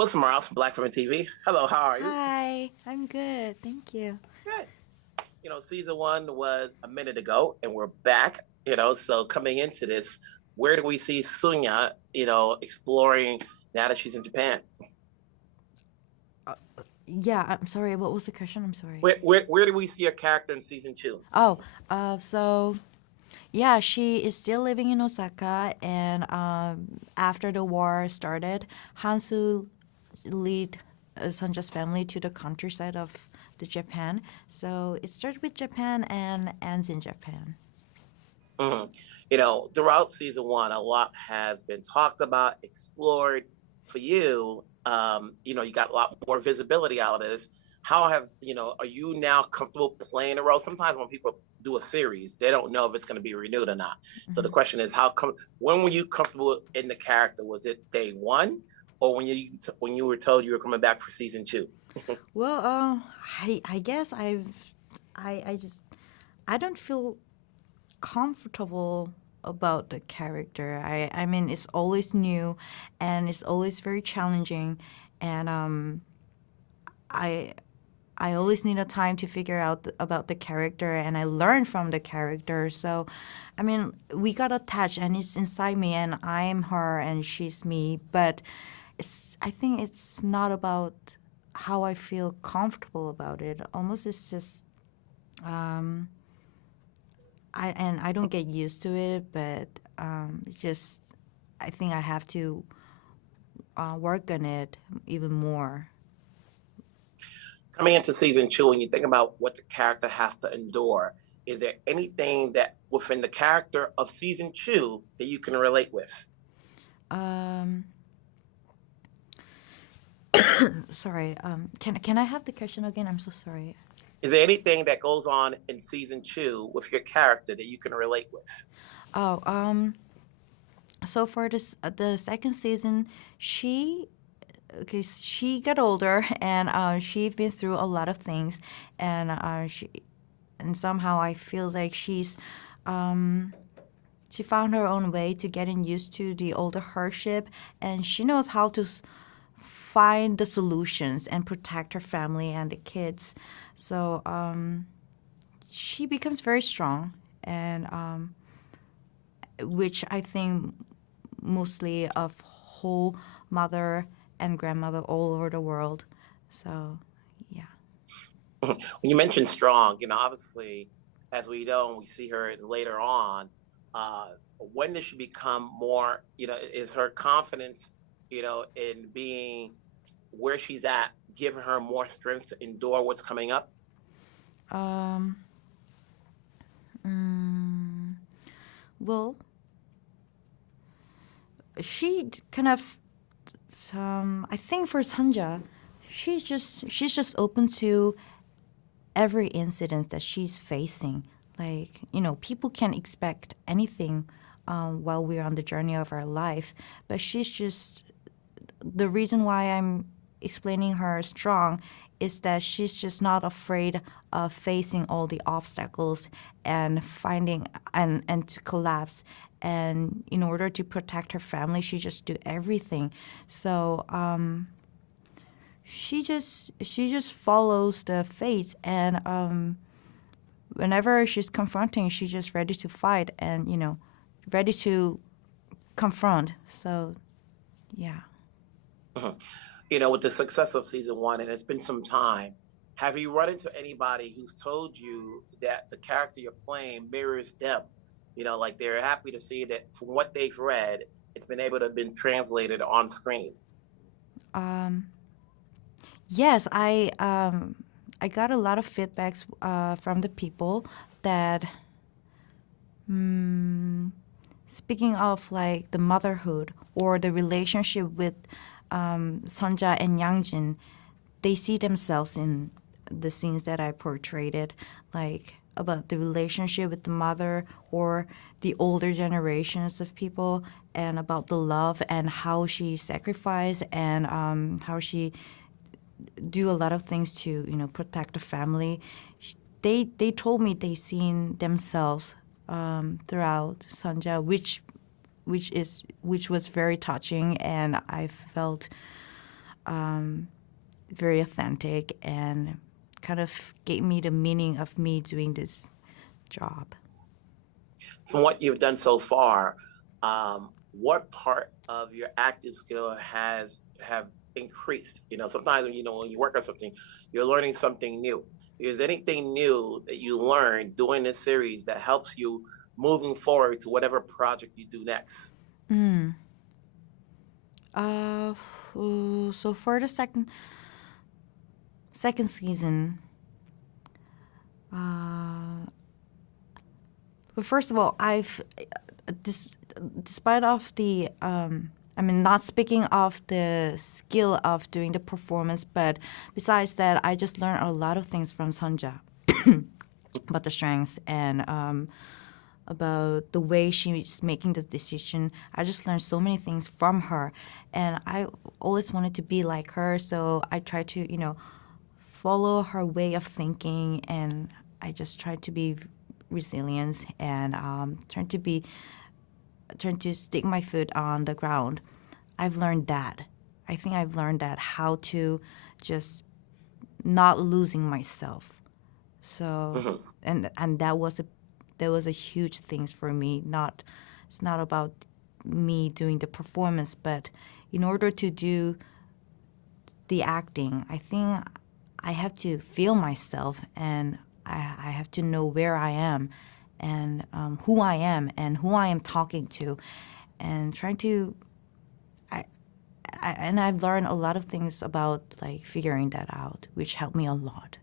Wilson Morales from Black Women TV. Hello, how are you? Hi, I'm good. Thank you. Good. Season one was a minute ago, and we're back. So coming into this, where do we see Sunya, exploring now that she's in Japan? Yeah, I'm sorry. What was the question? I'm sorry. Where do we see a character in season two? Oh, so yeah, she is still living in Osaka, and after the war started, Hansu lead Sunja's family to the countryside of the Japan. So it started with Japan and ends in Japan. Mhm. Throughout season one, a lot has been talked about, explored. For you, you got a lot more visibility out of this. Are you now comfortable playing a role? Sometimes when people do a series, they don't know if it's going to be renewed or not. So the question is, when were you comfortable in the character? Was it day one, or when you were told you were coming back for season two? Well, I guess I don't feel comfortable about the character. I mean, it's always new, and it's always very challenging, and I I always need a time to figure out about the character, and I learn from the character. So, I mean, we got attached, and it's inside me, and I'm her, and she's me. But I think it's not about how I feel comfortable about it. Almost, it's just I don't get used to it, but just I think I have to work on it even more. Coming into season two, when you think about what the character has to endure, is there anything that within the character of season two that you can relate with? Um, Sorry. Can I have the question again? I'm so sorry. Is there anything that goes on in season two with your character that you can relate with? Oh, so for this the second season, she got older, and she's been through a lot of things, and somehow I feel like she found her own way to getting used to the older hardship, and she knows how to find the solutions and protect her family and the kids. So she becomes very strong, and which I think mostly of whole mother and grandmother all over the world. So, yeah. When you mentioned strong, obviously, as we know, and we see her later on, when does she become more, is her confidence, in being where she's at, giving her more strength to endure what's coming up? Um, mm, well, she kind of, I think for Sunja, she's just open to every incident that she's facing. Like, people can expect anything while we're on the journey of our life, but she's just the reason why I'm explaining her strong is that she's just not afraid of facing all the obstacles and finding and to collapse. And in order to protect her family, she just do everything. So she just follows the fates, and whenever she's confronting, she's just ready to fight, and ready to confront. So yeah. Mhm. With the success of season one, and it's been some time, have you run into anybody who's told you that the character you're playing mirrors them? Like they're happy to see that from what they've read, it's been able to have been translated on screen. Um, yes, I got a lot of feedbacks from the people that mm, speaking of like the motherhood or the relationship with Sunja and Yangjin, they see themselves in the scenes that I portrayed it, like about the relationship with the mother or the older generations of people, and about the love and how she sacrificed, and how she do a lot of things to protect the family. They told me they seen themselves throughout Sanja, which was very touching, and I felt very authentic and kind of gave me the meaning of me doing this job. From what you've done so far, what part of your acting skill have increased? Sometimes when you work on something, you're learning something new. Is anything new that you learned doing this series that helps you moving forward to whatever project you do next? Mm. Uh, so for the second season, but first of all, this, despite of the not speaking of the skill of doing the performance, but besides that, I just learned a lot of things from Sunja about the strengths and about the way she's making the decision. I just learned so many things from her, and I always wanted to be like her. So I try to, follow her way of thinking, and I just try to be resilient and trying to stick my foot on the ground. I've learned that. I think I've learned that how to just not losing myself. So and that was a huge thing for me. It's not about me doing the performance, but in order to do the acting, I think I have to feel myself, and I have to know where I am and who I am and who I am talking to, and trying to. And I've learned a lot of things about like figuring that out, which helped me a lot.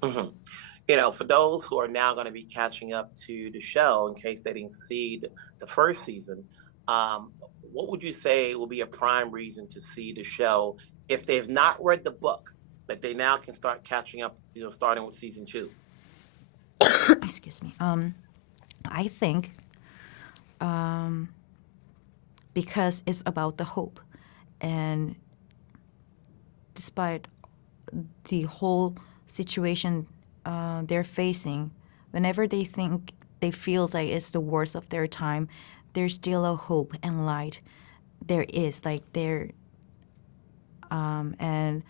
For those who are now going to be catching up to the show, in case they didn't see the first season, what would you say will be a prime reason to see the show if they've not read the book, but they now can start catching up, starting with season 2? Excuse me. I think because it's about the hope, and despite the whole situation they're facing, whenever they feel like it's the worst of their time, there's still a hope and light. There is and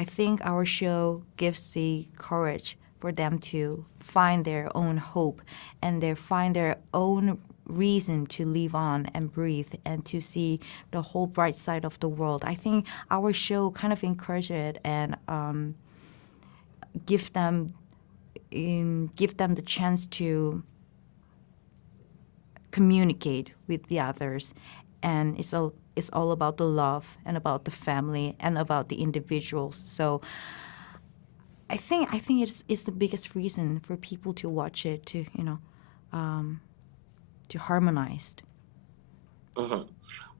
I think our show gives the courage for them to find their own hope and find their own reason to live on and breathe and to see the whole bright side of the world. I think our show kind of encourage it and give them the chance to communicate with the others, and it's all about the love and about the family and about the individuals. So I think it's the biggest reason for people to watch it, to to harmonize.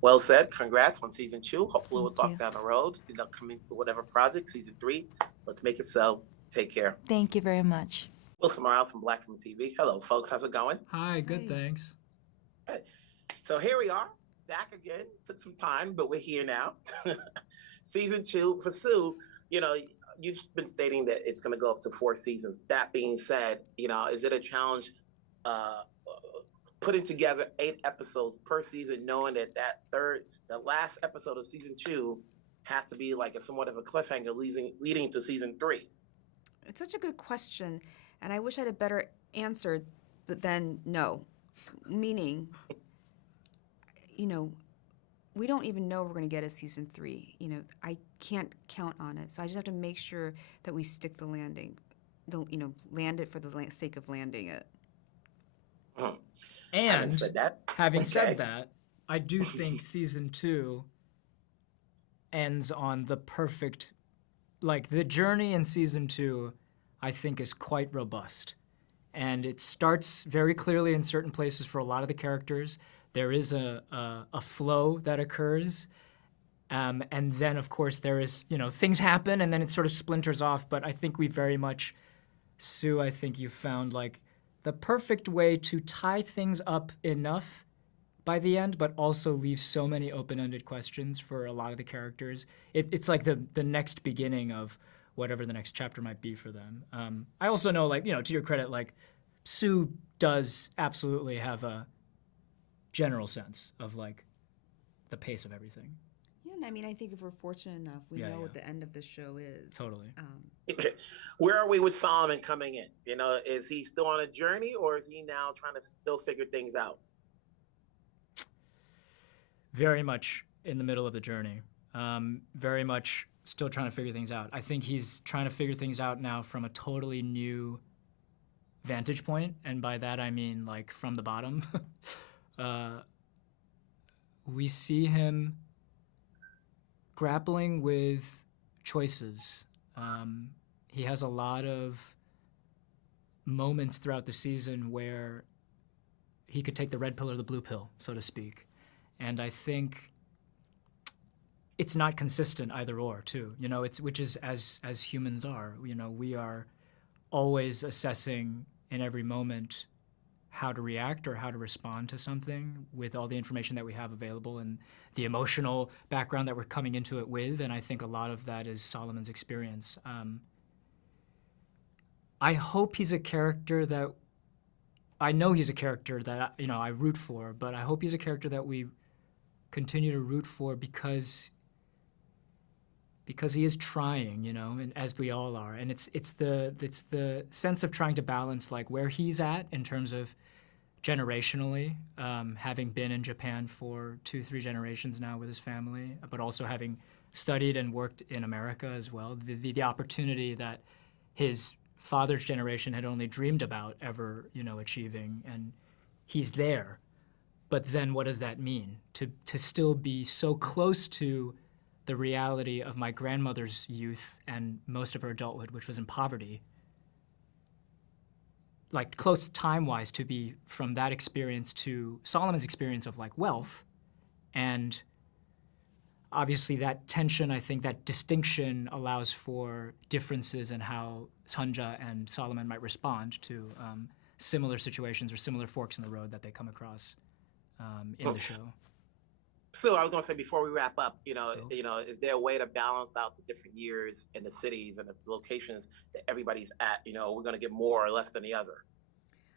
Well said. Congrats on season 2. Hopefully we'll Thank talk you. down the road. Coming to whatever project, season 3. Let's make it so. Take care. Thank you very much. Wilson Morales from Black Film TV. Hello, folks. How's it going? Hi, good, Hey. thanks. Good. So here we are, back again. Took some time, but we're here now. Season 2 for Soo. You've been stating that it's going to go up to 4 seasons. That being said, is it a challenge putting together 8 episodes per season, knowing that the last episode of season 2 has to be like somewhat of a cliffhanger leading to season 3? It's such a good question, and I wish I had a better answer, but then no. Meaning, we don't even know if we're going to get a season 3. I can't count on it, so I just have to make sure that we stick the landing. Land it for the sake of landing it. And said that. having Okay. said that, I do think season 2 ends on the perfect, the journey in season 2, I think is quite robust. And it starts very clearly in certain places for a lot of the characters. There is a flow that occurs. And then, of course, there is, things happen and then it sort of splinters off. But I think we very much, Soo, I think you found the perfect way to tie things up enough by the end, but also leave so many open-ended questions for a lot of the characters. It's like the next beginning of whatever the next chapter might be for them. I also know, to your credit, Soo does absolutely have a general sense of, the pace of everything. Yeah, And I mean, I think if we're fortunate enough, we know what the end of the show is. Totally. Where are we with Solomon coming in? You know, is he still on a journey, or is he now trying to still figure things out? Very much in the middle of the journey. Very much still trying to figure things out. I think he's trying to figure things out now from a totally new vantage point, and by that I mean like from the bottom. We see him grappling with choices. He has a lot of moments throughout the season where he could take the red pill or the blue pill, so to speak. And I think it's not consistent either or, too. You know, which is as humans are. You know, we are always assessing in every moment how to react or how to respond to something with all the information that we have available and the emotional background that we're coming into it with. And I think a lot of that is Solomon's experience. I hope he's a character that I know he's a character that I root for, but I hope he's a character that we continue to root for because he is trying, and as we all are. And it's the sense of trying to balance like where he's at in terms of generationally, having been in Japan for 2-3 generations now with his family, but also having studied and worked in America as well. The opportunity that his father's generation had only dreamed about ever, achieving, and he's there. But then what does that mean? To still be so close to the reality of my grandmother's youth and most of her adulthood, which was in poverty, like close time-wise to be from that experience to Solomon's experience of like wealth. And obviously that tension, I think that distinction allows for differences in how Sunja and Solomon might respond to similar situations or similar forks in the road that they come across in the show. So I was going to say before we wrap up, is there a way to balance out the different years and the cities and the locations that everybody's at? We're going to get more or less than the other.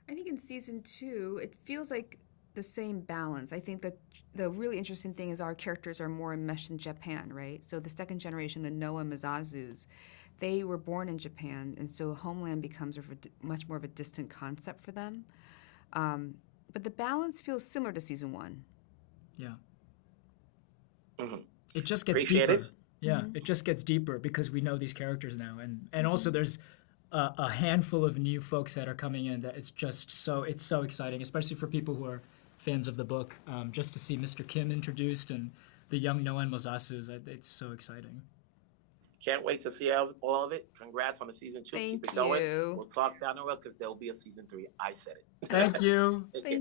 I think in season 2, it feels like the same balance. I think that the really interesting thing is our characters are more enmeshed in Japan, right? So the second generation, the Noah Mizazus, they were born in Japan, and so homeland becomes much more of a distant concept for them. But the balance feels similar to season 1. Yeah. Mm-hmm. It just gets Appreciate deeper. it. Yeah, Mm-hmm. It just gets deeper because we know these characters now, and also there's a handful of new folks that are coming in that it's so exciting, especially for people who are fans of the book. Just to see Mr. Kim introduced and the young Noah and Mozasus, it's so exciting. Can't wait to see all of it. Congrats on the season 2. Thank Keep it going. you. We'll talk down the road because there will be a season 3. I said it. Thank you. Take care. Thank